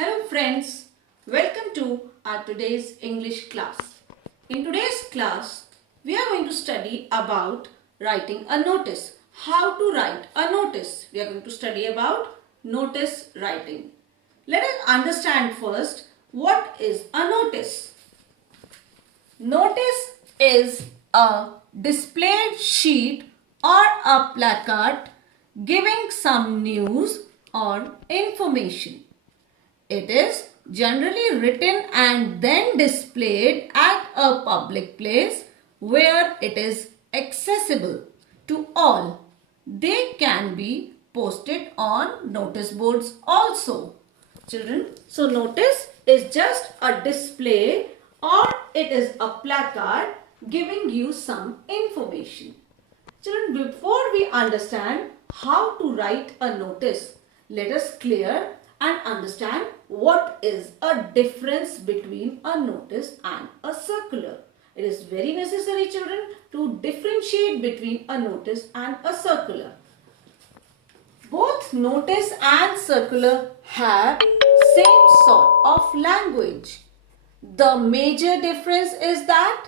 Hello friends, welcome to our today's English class. In today's class, we are going to study about writing a notice. How to write a notice. We are going to study about notice writing. Let us understand first what is a notice. Notice is a displayed sheet or a placard giving some news or information. It is generally written and then displayed at a public place where it is accessible to all. They can be posted on notice boards also. Children, so notice is just a display or it is a placard giving you some information. Children, before we understand how to write a notice, let us clear and understand what is a difference between a notice and a circular. It is very necessary, children, to differentiate between a notice and a circular. Both notice and circular have same sort of language. The major difference is that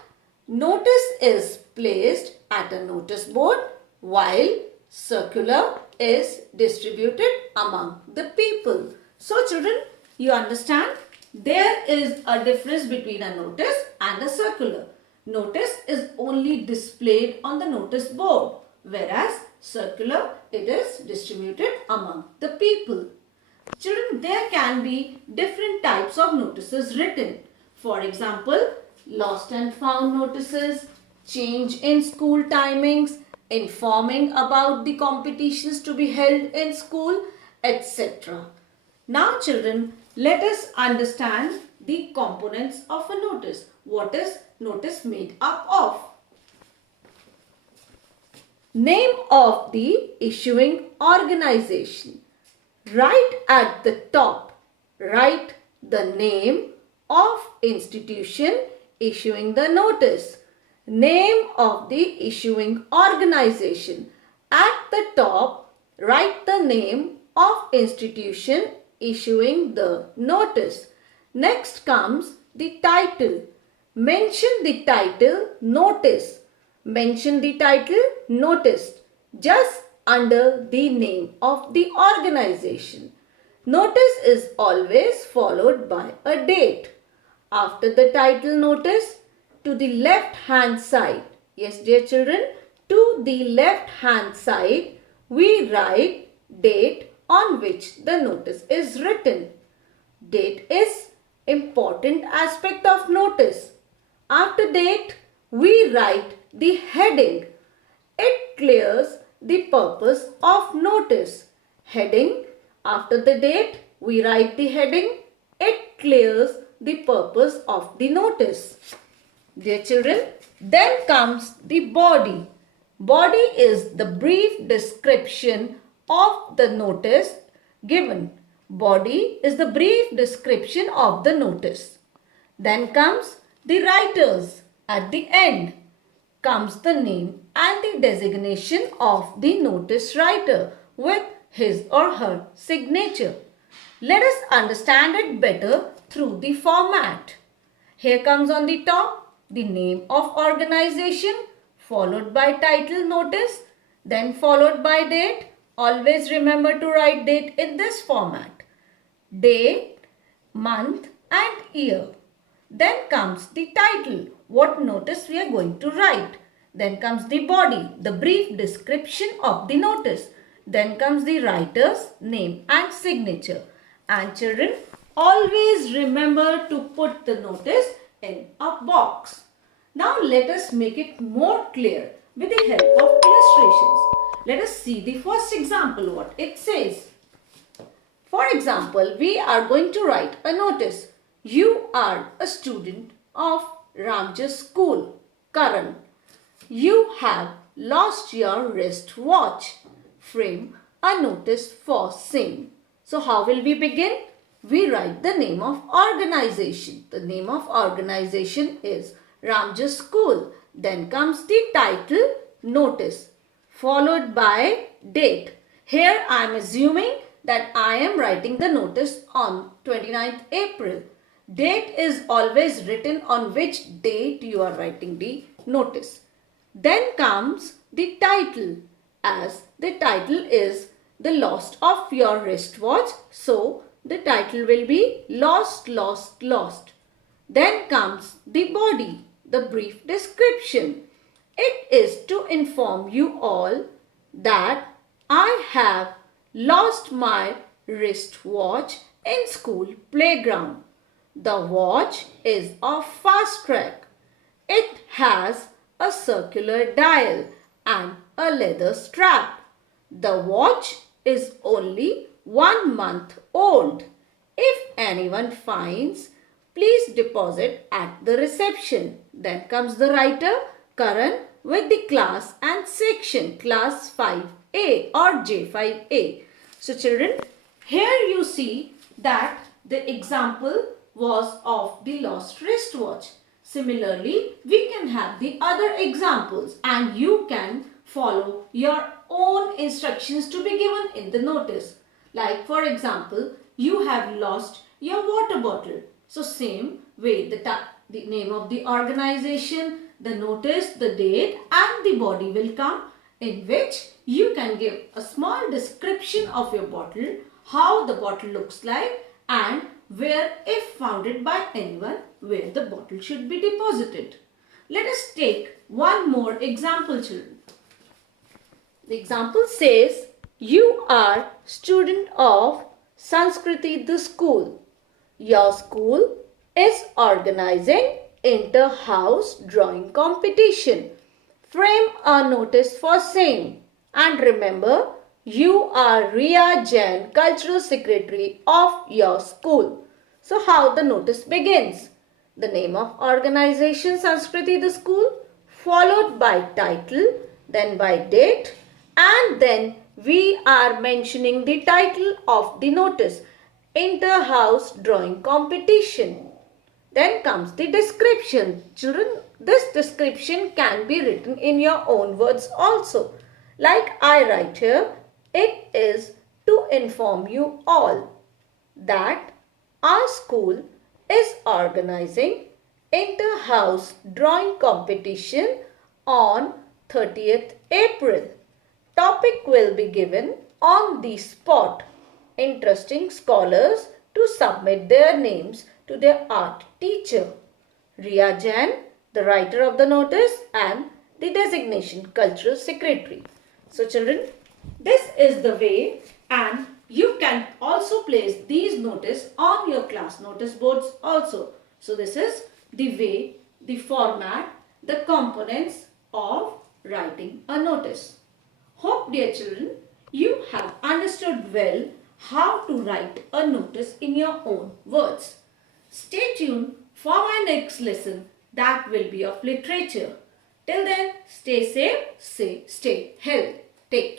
notice is placed at a notice board while circular is distributed among the people. So children, you understand there is a difference between a notice and a circular. Notice is only displayed on the notice board, whereas circular it is distributed among the people. Children, there can be different types of notices written. For example, lost and found notices, change in school timings, informing about the competitions to be held in school, etc. Now children, let us understand the components of a notice. What is notice made up of? Name of the issuing organization. Right at the top, write the name of institution issuing the notice. Name of the issuing organization. At the top, write the name of institution issuing the notice. Next comes the title. Mention the title notice. Mention the title notice just under the name of the organization. Notice is always followed by a date. After the title notice, to the left hand side, yes dear children, to the left hand side, we write date on which the notice is written. Date is important aspect of notice. After date, we write the heading. It clears the purpose of notice. Heading. After the date, we write the heading. It clears the purpose of the notice. Dear children, then comes the body. Body is the brief description of the notice given. Body is the brief description of the notice. Then comes the writers. At the end comes the name and the designation of the notice writer with his or her signature. Let us understand it better through the format. Here comes on the top the name of organization followed by title notice, then followed by date. Always remember to write date in this format. Date, month and year. Then comes the title, what notice we are going to write. Then comes the body, the brief description of the notice. Then comes the writer's name and signature. And children, always remember to put the notice in a box. Now let us make it more clear with the help of illustrations. Let us see the first example what it says. For example, we are going to write a notice. You are a student of Ramjas School, Karan. You have lost your wristwatch. Frame a notice for same. So how will we begin? We write the name of organization. The name of organization is Ramjas School. Then comes the title notice followed by date. Here I am assuming that I am writing the notice on 29th April. Date is always written on which date you are writing the notice. Then comes the title, as the title is the loss of your wristwatch. So the title will be lost, lost, lost. Then comes the body, the brief description. It is to inform you all that I have lost my wristwatch in school playground. The watch is of fast track. It has a circular dial and a leather strap. The watch is only 1 month old. If anyone finds, please deposit at the reception. Then comes the writer, Karan, with the class and section, class 5A or J5A. So children, here you see that the example was of the lost wristwatch. Similarly, we can have the other examples and you can follow your own instructions to be given in the notice. Like for example, you have lost your water bottle. So same way, the name of the organization, the notice, the date and the body will come, in which you can give a small description of your bottle, how the bottle looks like and where, if founded by anyone, where the bottle should be deposited. Let us take one more example, children. The example says, you are student of Sanskriti the school. Your school is organizing inter-house drawing competition. Frame a notice for same. And remember, you are Riya Jain, Cultural Secretary of your school. So how the notice begins? The name of organization Sanskriti the school, followed by title, then by date, and then we are mentioning the title of the notice, inter-house drawing competition. Then comes the description. Children, this description can be written in your own words also. Like I write here, it is to inform you all that our school is organizing inter-house drawing competition on 30th April. Topic will be given on the spot. Interesting scholars to submit their names to their art teacher. Riya Jain, the writer of the notice, and the designation Cultural Secretary. So children, this is the way, and you can also place these notice on your class notice boards also. So this is the way, the format, the components of writing a notice. Hope, dear children, you have understood well how to write a notice in your own words. Stay tuned for my next lesson, that will be of literature. Till then, stay safe, stay healthy. Take care.